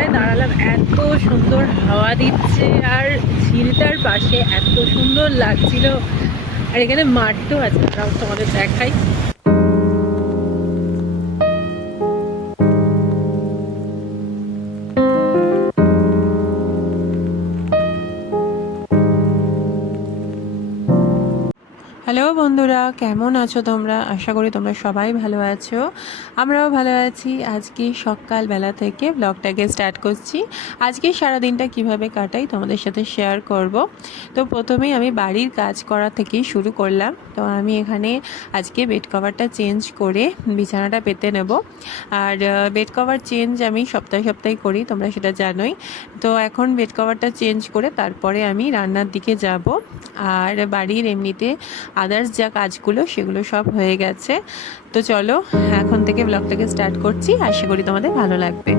জায়গাটায় দাঁড়ালাম, এত সুন্দর হাওয়া দিচ্ছে আর ঝিলটার পাশে এত সুন্দর লাগছিল। আর এখানে মাঠও আছে, তাও তোমাদের দেখাই। হ্যালো বন্ধুরা, কেমন আছো তোমরা? আশা করি তোমরা সবাই ভালো আছো। আমরাও ভালো আছি। আজকে সকালবেলা থেকে ব্লগটাকে স্টার্ট করছি। আজকে সারাদিনটা কিভাবে কাটাই তোমাদের সাথে শেয়ার করব। তো প্রথমেই আমি বাড়ির কাজ করা থেকেই শুরু করলাম। তো আমি এখানে আজকে বেড কভারটা চেঞ্জ করে বিছানাটা পেতে নেব। আর বেড কভার চেঞ্জ আমি সপ্তাহে সপ্তাহে করি, তোমরা সেটা জানোই। তো এখন বেড কভারটা চেঞ্জ করে তারপরে আমি রান্নার দিকে যাব। আর বাড়ির এমনিতে আদার্স যা কাজগুলো সেগুলো সব হয়ে গেছে। তো চলো এখন থেকে ব্লগটাকে স্টার্ট করছি, আশা করি তোমাদের ভালো লাগবে।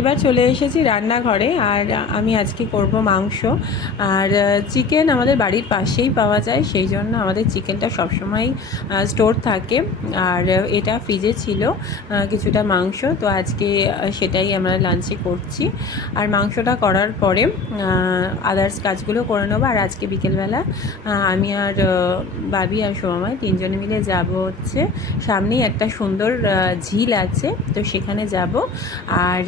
এবার চলে এসেছি রান্নাঘরে। আর আমি আজকে করব মাংস। আর চিকেন আমাদের বাড়ির পাশেই পাওয়া যায়, সেই জন্য আমাদের চিকেনটা সবসময় স্টোর থাকে। আর এটা ফ্রিজে ছিল কিছুটা মাংস, তো আজকে সেটাই আমরা লাঞ্চে করছি। আর মাংসটা করার পরে আদার্স কাজগুলো করে নেবো। আর আজকে বিকেলবেলা আমি আর বাবি আর সোমামাই তিনজনে মিলে যাব হচ্ছে সামনেই একটা সুন্দর ঝিল আছে, তো সেখানে যাব। আর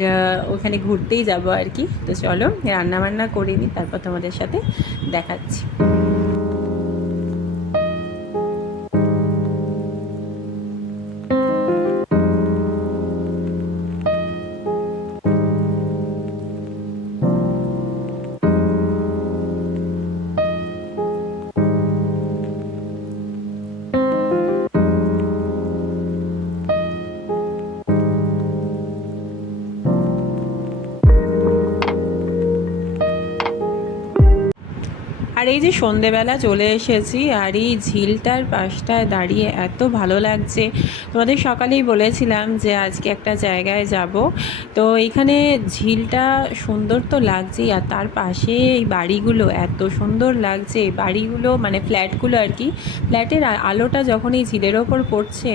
ওখানে ঘুরতেই যাব আর কি। তো চলো রান্না বান্না করে নিই, তারপর তোমাদের সাথে দেখাচ্ছি। আর এই যে সন্ধেবেলা চলে এসেছি, আর এই ঝিলটার পাশটায় দাঁড়িয়ে এত ভালো লাগছে। তোমাদের সকালেই বলেছিলাম যে আজকে একটা জায়গায় যাব। তো এখানে ঝিলটা সুন্দর তো লাগছেই, আর তার পাশে এই বাড়িগুলো এত সুন্দর লাগছে। বাড়িগুলো মানে ফ্ল্যাটগুলো আর কি, ফ্ল্যাটের আলোটা যখন এই ঝিলের ওপর পড়ছে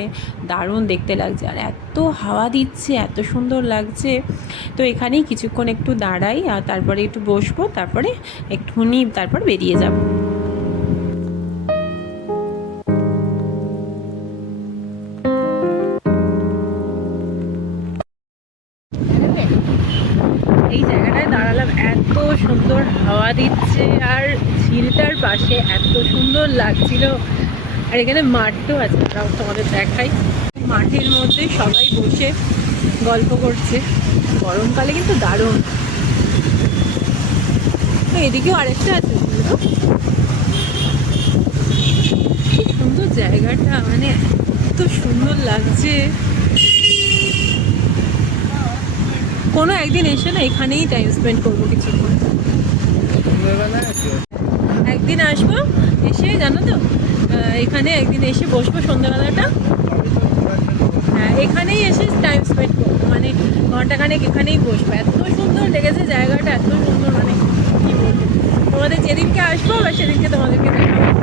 দারুণ দেখতে লাগছে। আর এত হাওয়া দিচ্ছে, এত সুন্দর লাগছে। তো এখানেই কিছুক্ষণ একটু দাঁড়াই, আর তারপরে একটু বসবো, তারপরে একটুখানি তারপর বেরিয়ে যাব। এই জায়গাটায় দাঁড়ালাম, এত সুন্দর হাওয়া দিচ্ছে আর ঝিলটার পাশে এত সুন্দর লাগছিল। আর এখানে মাঠও আছে, তাও তোমাদের দেখাই। মাঠের মধ্যে সবাই বসে গল্প করছে, গরমকালে কিন্তু দারুণ। এদিকেও আরেকটা আছে, কি সুন্দর জায়গাটা, মানে এত সুন্দর লাগছে। কোনো একদিন এসে না এখানেই টাইম স্পেন্ড করবো কিছুক্ষণ। একদিন আসবো, এসে জানো তো এখানে একদিন এসে বসবো সন্ধ্যাবেলাটা। হ্যাঁ, এখানেই এসে টাইম স্পেন্ড করবো, মানে ঘন্টাখানেক এখানেই বসবো। এত সুন্দর লেগেছে জায়গাটা, এত সুন্দর, মানে কি বলবো। তোমাদের যেদিনকে আসবো বা সেদিনকে তোমাদেরকে দেখাবো।